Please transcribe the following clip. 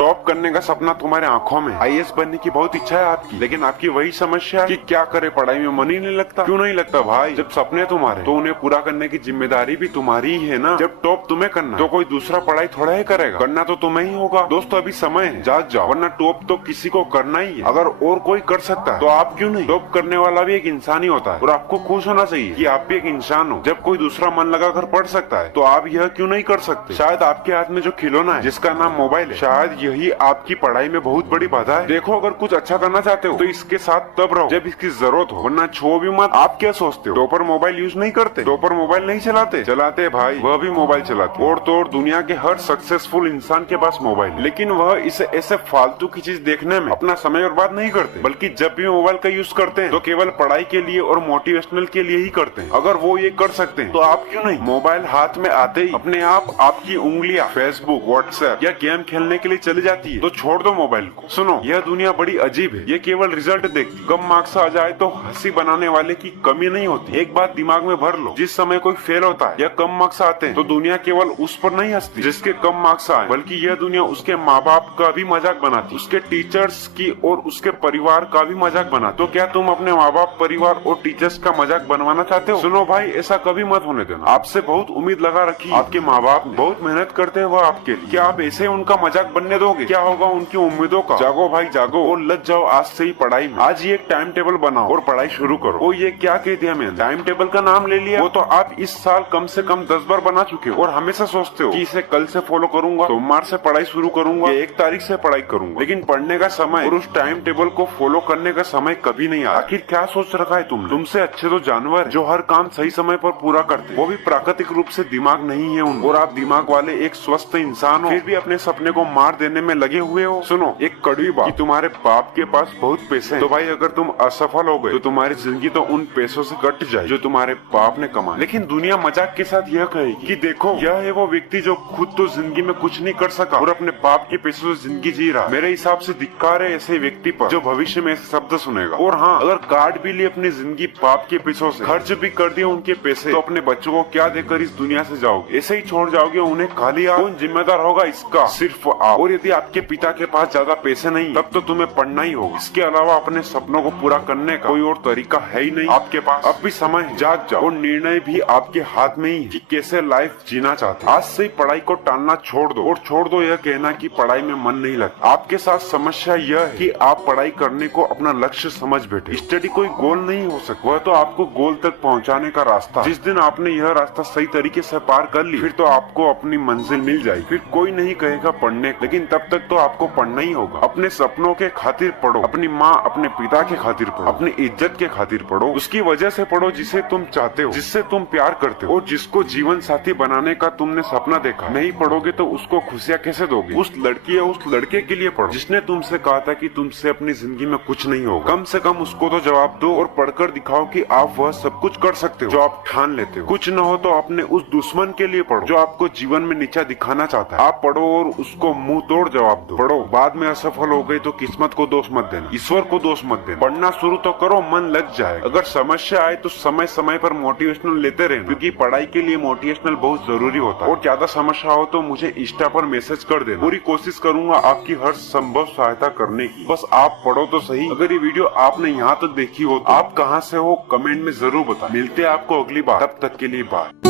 Top करने का सपना तुम्हारे आंखों में, आईएएस बनने की बहुत इच्छा है आपकी, लेकिन आपकी वही समस्या है कि क्या करे, पढ़ाई में मन ही नहीं लगता। क्यों नहीं लगता भाई? जब सपने तुम्हारे तो उन्हें पूरा करने की जिम्मेदारी भी तुम्हारी ही है ना। जब टॉप तुम्हें करना तो कोई दूसरा पढ़ाई थोड़ा ही करेगा, करना तो तुम्हें ही होगा। दोस्तों अभी समय है, जाग जाओ, वरना टॉप तो किसी को करना ही है। अगर और कोई कर सकता है तो आप क्यों नहीं? टॉप करने वाला भी एक इंसान ही होता है और आपको खुश होना चाहिए कि आप भी एक इंसान हो। जब कोई दूसरा मन लगाकर पढ़ सकता है तो आप यह क्यों नहीं कर सकते? शायद आपके हाथ में जो खिलौना है जिसका नाम मोबाइल है, शायद यही आपकी पढ़ाई में बहुत बड़ी बाधा है। देखो अगर कुछ अच्छा करना चाहते हो तो इसके साथ तब रहो जब इसकी जरूरत हो, वरना छो भी मत। आप क्या सोचते हो टॉपर मोबाइल यूज नहीं करते? टॉपर मोबाइल नहीं चलाते? चलाते भाई, वह भी मोबाइल चलाते। और तो और दुनिया के हर सक्सेसफुल इंसान के पास मोबाइल, लेकिन वह इसे ऐसे फालतू की चीज देखने में अपना समय बर्बाद नहीं करते, बल्कि जब भी मोबाइल का यूज करते हैं तो केवल पढ़ाई के लिए और मोटिवेशनल के लिए ही करते हैं। अगर वो ये कर सकते हैं तो आप क्यों नहीं? मोबाइल हाथ में आते ही अपने आप आपकी उंगलियां फेसबुक, व्हाट्सएप या गेम खेलने के लिए चली जाती है। तो छोड़ दो मोबाइल को। सुनो, यह दुनिया बड़ी अजीब है, ये केवल रिजल्ट देखती। कम मार्क्स आ जाए तो हंसी बनाने वाले की कमी नहीं होती। एक बात दिमाग में भर लो, जिस समय कोई फेल होता है या कम मार्क्स आते हैं तो दुनिया केवल उस पर नहीं हंसती जिसके कम मार्क्स आए, बल्कि यह दुनिया उसके माँ बाप का भी मजाक बनाती, उसके टीचर्स की और उसके परिवार का भी मजाक बनाती। तो क्या तुम अपने माँ बाप, परिवार और टीचर्स का मजाक बनवाना चाहते हो? सुनो भाई, ऐसा कभी मत होने देना। आपसे बहुत उम्मीद लगा रखी, आपके माँ बाप बहुत मेहनत करते हैं वो आपके लिए। क्या आप ऐसे उनका मजाक बनने दोगे? क्या होगा उनकी उम्मीदों का? जागो भाई जागो और लग जाओ आज से ही पढ़ाई में। आज ही एक टाइम टेबल बनाओ और पढ़ाई शुरू करो। वो ये क्या कह दिया मैंने? टाइम टेबल का नाम ले लिया? वो तो आप इस साल कम से कम 10 बार बना चुके हो और हमेशा सोचते हो कि इसे कल से फॉलो करूंगा, सोमवार से पढ़ाई शुरू करूंगा, 1 तारीख से पढ़ाई करूंगा। लेकिन पढ़ने का समय और उस टाइम टेबल को फॉलो करने का समय कभी नहीं आया। आखिर क्या सोच रखा है तुमसे अच्छे तो जानवर जो हर काम सही समय पर पूरा करते, वो भी प्राकृतिक रूप से दिमाग नहीं है उन। और आप दिमाग वाले एक स्वस्थ इंसान हो, फिर भी अपने सपने को मार देने में लगे हुए हो। सुनो एक कड़वी बात, कि तुम्हारे बाप के पास बहुत पैसे हैं, तो भाई अगर तुम असफल हो गए तो तुम्हारी जिंदगी तो उन पैसों से कट जाए जो तुम्हारे बाप ने कमाए। लेकिन दुनिया मजाक के साथ यह कहेगी कि देखो यह है वो व्यक्ति जो खुद तो जिंदगी में कुछ नहीं कर सका और अपने बाप के पैसों से जिंदगी जी रहा। मेरे हिसाब से धिक्कार है ऐसे व्यक्ति पर जो भविष्य में ऐसे शब्द सुनेगा। और हाँ, अगर काट भी ली अपनी जिंदगी बाप के पैसों से, खर्च भी कर दिया उनके पैसे, तो अपने बच्चों को क्या देकर इस दुनिया से जाओगे? ऐसे ही छोड़ जाओगे उन्हें खाली? कौन जिम्मेदार होगा इसका? सिर्फ आप। और यदि आपके पिता के पास ज्यादा पैसे नहीं, तब तो तुम्हें पढ़ना ही होगा। इसके अलावा अपने सपनों को पूरा करने का कोई और तरीका है ही नहीं आपके पास। अब भी समय है, जाग जाओ और निर्णय भी आपके हाथ में ही है कि कैसे लाइफ जीना चाहते। आज से ही पढ़ाई को टालना छोड़ दो और छोड़ दो यह कहना कि पढ़ाई में मन नहीं लगता। आपके साथ समस्या यह है कि आप पढ़ाई करने को अपना लक्ष्य समझ बैठे। स्टडी कोई गोल नहीं हो सकता, वह तो आपको गोल तक पहुंचाने का रास्ता। जिस दिन आपने यह रास्ता सही तरीके से पार कर ली, फिर तो आपको अपनी मंजिल मिल जाएगी। फिर कोई नहीं कहेगा पढ़ने, लेकिन तब तक तो आपको पढ़ना ही होगा। अपने सपनों के खातिर पढ़ो, अपनी माँ अपने पिता के खातिर पढ़ो, अपनी इज्जत के खातिर पढ़ो, उसकी वजह से पढ़ो जिसे तुम चाहते हो, जिससे तुम प्यार करते हो और जिसको जीवन साथी बनाने का तुमने सपना देखा। नहीं पढ़ोगे तो उसको खुशियाँ कैसे दोगे? उस लड़की या उस लड़के के लिए पढ़ो जिसने तुमसे कहा था कि तुमसे अपनी जिंदगी में कुछ नहीं होगा। कम से कम उसको तो जवाब दो और पढ़कर दिखाओ कि आप वह सब कुछ कर सकते हो जो आप ठान लेते हो। कुछ न हो तो अपने उस दुश्मन के लिए पढ़ो जो आपको जीवन में नीचा दिखाना चाहता है। आप पढ़ो और उसको मुंह तोड़ जवाब दो। पढ़ो, बाद में असफल हो गए तो किस्मत को दोष मत देना, ईश्वर को दोष मत देना। पढ़ना शुरू तो करो, मन लग जाए। अगर समस्या आए तो समय समय पर मोटिवेशनल लेते रहना, क्योंकि पढ़ाई के लिए मोटिवेशनल बहुत जरूरी होता है। और ज्यादा समस्या हो तो मुझे इंस्टा पर मैसेज कर देना, पूरी कोशिश करूंगा आपकी हर संभव सहायता करने की। बस आप पढ़ो तो सही। अगर ये वीडियो आपने यहाँ तक देखी हो, आप कहाँ से हो कमेंट में जरूर बताएं। मिलते हैं आपको अगली बार, तब तक के लिए बाय।